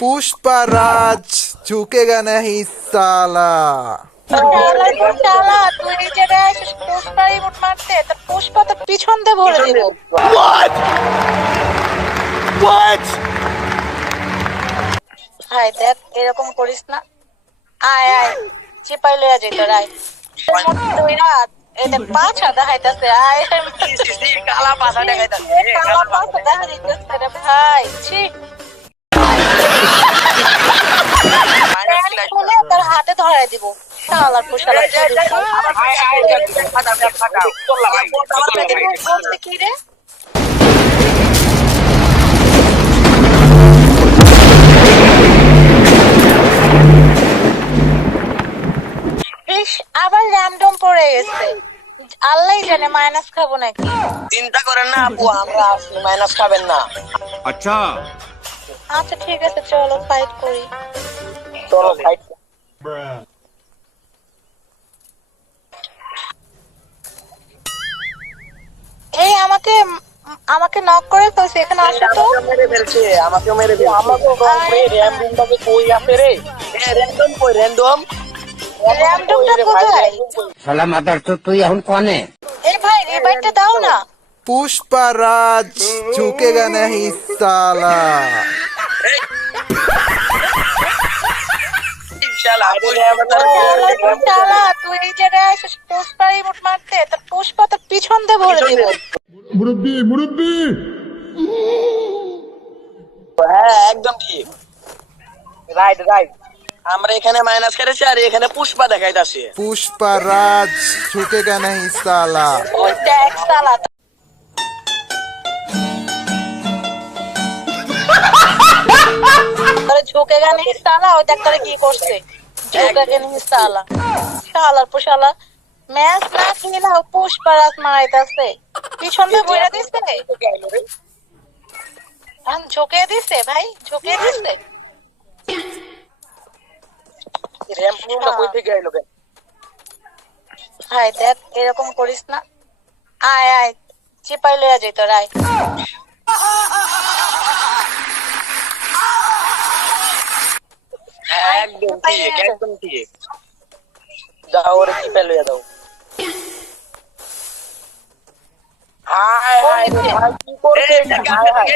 পুষ্পা রাজ ঝুকেগা নাহি সালা। পিছন দিয়ে ভরে ভাই দেখ এরকম করিস না। আয় আয় চিপাই লইয়া যেত রায়। তুই রাত। এই দেখ পাঁচ হাতে হাইতাছে আয় কালা পাছা দেখাইতাছে কালা পাঁচ দেখা দিতেছে রে ভাই ছি প্যান্ট হাতে ধরাই দিব শালার পুষালার কি রে আবার র্যান্ডম পড়ে গেছে। আল্লাহ জানে মাইনাস খাব নাকি? চিন্তা করেন না আপু আমরা আসলে মাইনাস খাবেন না। আচ্ছা। আচ্ছা ঠিক আছে চলো ফাইট করি। চলো ফাইট এই আমাকে আমাকে নক করে এখানে আসো তো। মেরে ফেলছে আমাকে মেরে আমাকে কই আছে রে? র্যান্ডম কই র্যান্ডম তুই এখন কনে? এ ভাই রিভাইভটা দাও না। পুষ্পারাজ পুষ্পা তো পিছন দিয়ে ভরে দিব। হ্যাঁ একদম ঠিক। রাইট রাইট আমরা এখানে মাইনাস করেছি আর এখানে পুষ্পা দেখাইতে পুষ্পা রাজ ছুটে গানা ইসালা সালা ঝুঁকে গা নেই সালা ওই ডাক্তারে কি করছে? ঝুঁকে গে নেই সালা শালার পোশালা। ম্যাচ না খেলা পুষ্পা রাজ মারাইতাছে। পিছন দিয়ে বইরা দিছে? ঝুঁকে দিছে ভাই ঝুঁকে দিছে? র্যাম্পুটা কই থেকে আইলো কেন ভাই দেখ এরকম করিস না আয় আয় চিপাই লইয়া যেত রায় একদম ঠিক একদম ঠিক যাও ওরে কি পেল দাও হাই হাই কি করছে হাই হাই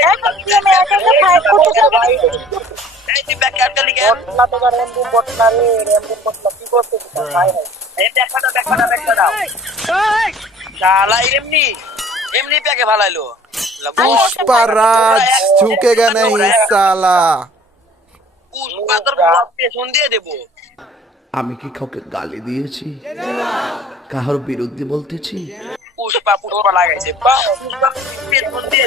আমি কি কাউকে গালি দিয়েছি? কাহার বিরুদ্ধে বলতেছি? পুষ্পা পুষ্পা লাগাইছে। পুষ্পা পেছন দিয়ে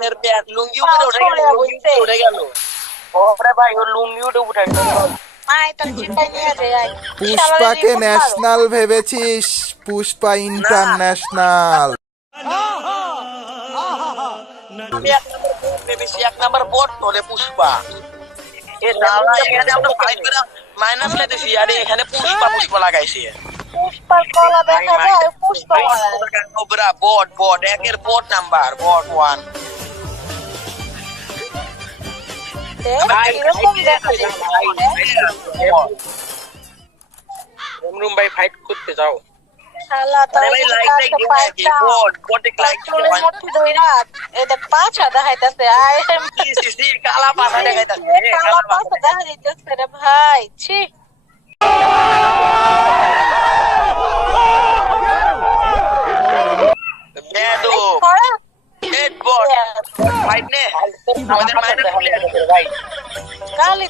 আপনার লুঙ্গি উপরে উঠে গেল লুঙ্গি উপরে উঠে গেল ওরে ভাই ও লুঙ্গি উঠে উঠে গেল আয় তোর চিপাই নিয়ে যাই আয় পুষ্পাকে ন্যাশনাল ভেবেছিস পুষ্পা ইন্টারন্যাশনাল আমি এক নাম্বার ভেবেছি এক নাম্বার বট নলে পুষ্পা এ শালা এখানে আমরা ফাইট করে মাইনাস খাইতেছি আরে এখানে পুষ্পা পুষ্পা লাগাইছি পুষ্পার কলা দেখা যায় পুষ্পা। বট বট একের বট নাম্বার বট ওয়ান দেখ, এরকম দেখা যায় রুম ভাই ফাইট করতে যাও শালা তোর আরে ভাই লাইক লাইক দিও নাকি বট বটে লাইক চুলের মধ্যে দুই রাত এই দেখ পাঁচ হাতে হাইতাছে আয় সিসি কালা পাতা দেখাইতাছে এ কালা পাঁচ দেখা দিতেছে রে ভাই ছি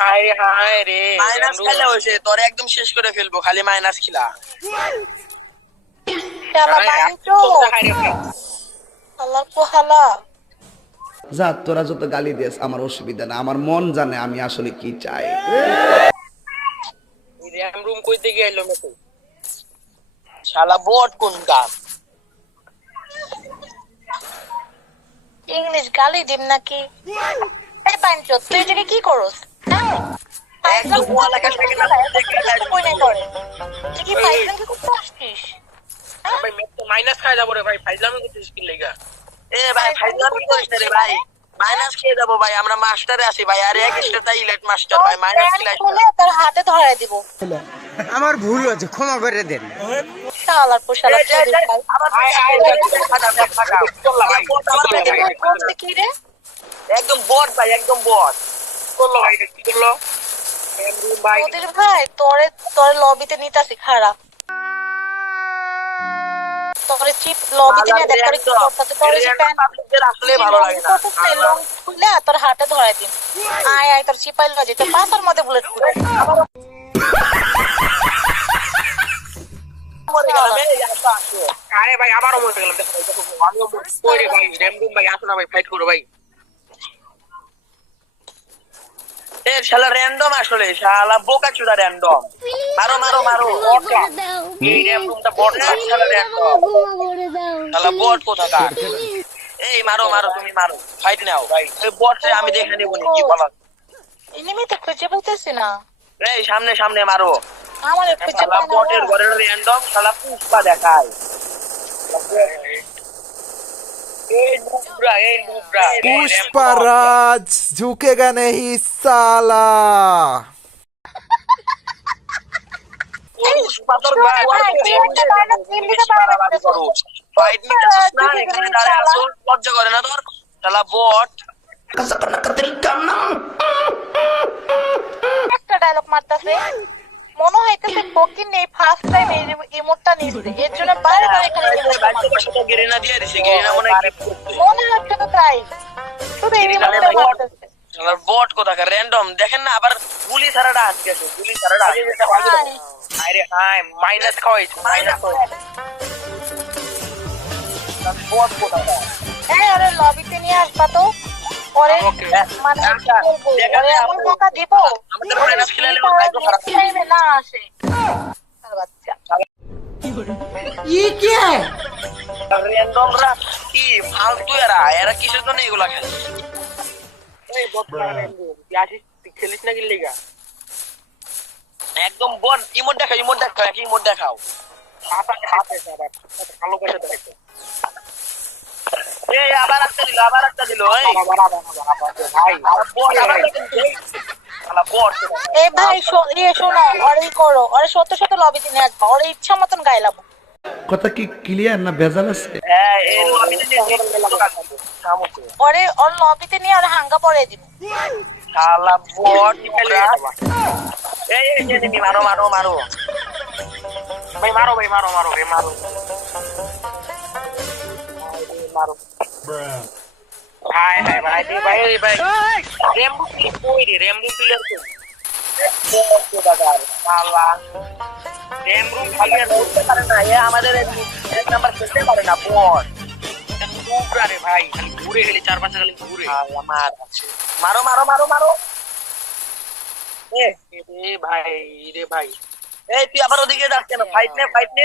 হায় রে হায় রে। মাইনাস খেলে হয়েছে তোর একদম শেষ করে ফেলব খালি মাইনাস খেলা। যা তোরা যত গালি দিস আমার অসুবিধা না আমার মন জানে আমি আসলে কি চাই। রুম কইতে গিয়ে শালা বট কোন গাছ ইংলিশ গালি দিম নাকি? এই তুই এটাকে কি করস? হ্যাঁ? একদম পড়ালেখার সাথে না তো কই নাই করে তুই কি ফাইজলাম কি করতে আসছিস ভাই মাইনাস খাই যাব রে ভাই ফাইজলামি করছিস কি লেগা এ ভাই ফাইজলামি করিস রে ভাই মাইনাস খেয়ে যাব ভাই আমরা মাস্টারে আছি ভাই আর এক স্টারটা ইলেট মাস্টার ভাই মাইনাস খেলে খুলে হাতে ধরায় দিব আমার ভুল হয়েছে ক্ষমা করে দেন শালার পোশালা একদম বট ভাই একদম বট করল ভাই? কি করল? ভাই তোরে তোরে লবিতে নিতাছি খারাপ তোরে চিপ লবিতে নিয়ে দেখ তোরে কি করতেছে তোরে যে প্যান্ট আসলে ভালো লাগে না। লং খুলে তোর হাতে ধরাই দিন। আয় আয় তোর চিপাই লজে তোর পাতার মধ্যে বুলেট খুলে আরে ভাই আবারও মরে গেলাম দেখো ভাই, আমিও কই রে ভাই র্যামডুম ভাই আসো না ভাই ফাইট করো ভাই। এ শালা র্যান্ডম আসলে শালা বোকা চুদা র্যান্ডম মারো মারো মারো বটটা এই র্যামডুমটা বট না শালা র্যান্ডম শালা বট কোথাকার? এই মারো মারো তুমি মারো। ফাইট নাও। ভাই বটে আমি দেখে নেব নি কি বলো এনিমিতে খুঁজে পাইতেছি না। এই সামনে সামনে মারো। আমার খুঁজে পাই না বটের ঘরের র্যান্ডম শালা পুষ্পা দেখায় এই নুবরা এই নুবরা पुष्पराज झुकेगा नहीं साला পুষ্পা তোর ভাই ফাইট নিতেছিস না এখানে দাঁড়ায় আসো লজ্জা করে না তোর শালা বট একটা ডায়লগ মারতাছে মনে হইতেছে ফকির নেই ফার্স্ট টাইম এই ইমোটটা নিচ্ছে এর জন্য বাইরে বাইরে সাথে গেরিনা দিয়ে দিছে গেরিনা মনে হয় মনে হচ্ছে তো তাই। শুধু এই ইমোটটা মারতেছে শালার বট কোথাকার র্যান্ডম দেখেন না আবার গুলি ছাড়াটা আজ গেছে গুলি ছাড়াটা আরে হাই মাইনাস খাওয়াইছে মাইনাস বট কোথাকার? হ্যাঁ ওরে লবিতে নিয়ে আসবা তো। মানে এমন দিব? না আসে। কি ফালতু এরা? এরা কিসের জন্য এগুলা খেলে? এই আসিস খেলিস না কি লিগা? একদম বট ইমোট দেখাও ইমোট দেখাও এক ইমোট দেখাও। ভালো করে দেখাইছে। এই আবার একটা দিল আবার একটা দিল এই। বট আবার একটা দিল, এই। শালা বট এ ভাই এ শোনো ওরে করো ওরে সত্য সত্য লবিতে নিয়ে আসবা ওরে ইচ্ছা মতন গাইলাম কথা কি ক্লিয়ার না ভেজাল আছে? হ্যাঁ। ওরে ওর লবিতে নিয়ে ওরে হাঙ্গা পরে দিব। শালা বট এই এই মারো মারো মারো। ভাই মারো ভাই মারো মারো ভাই মারো। রে রেমবু প্লেয়ার কই বট তো দাদা শালা রেমবু প্লেয়ার করতে পারে না এ আমাদের এক নাম্বার খেলতে পারে না ভাই খালি ঘুরে গেলে চার পাঁচটা খালি ঘুরে মার মারো মারো মারো মারো এ রে ভাই রে ভাই এই তুই আবার ওদিকে যাস কেন ফাইট নে ফাইট নে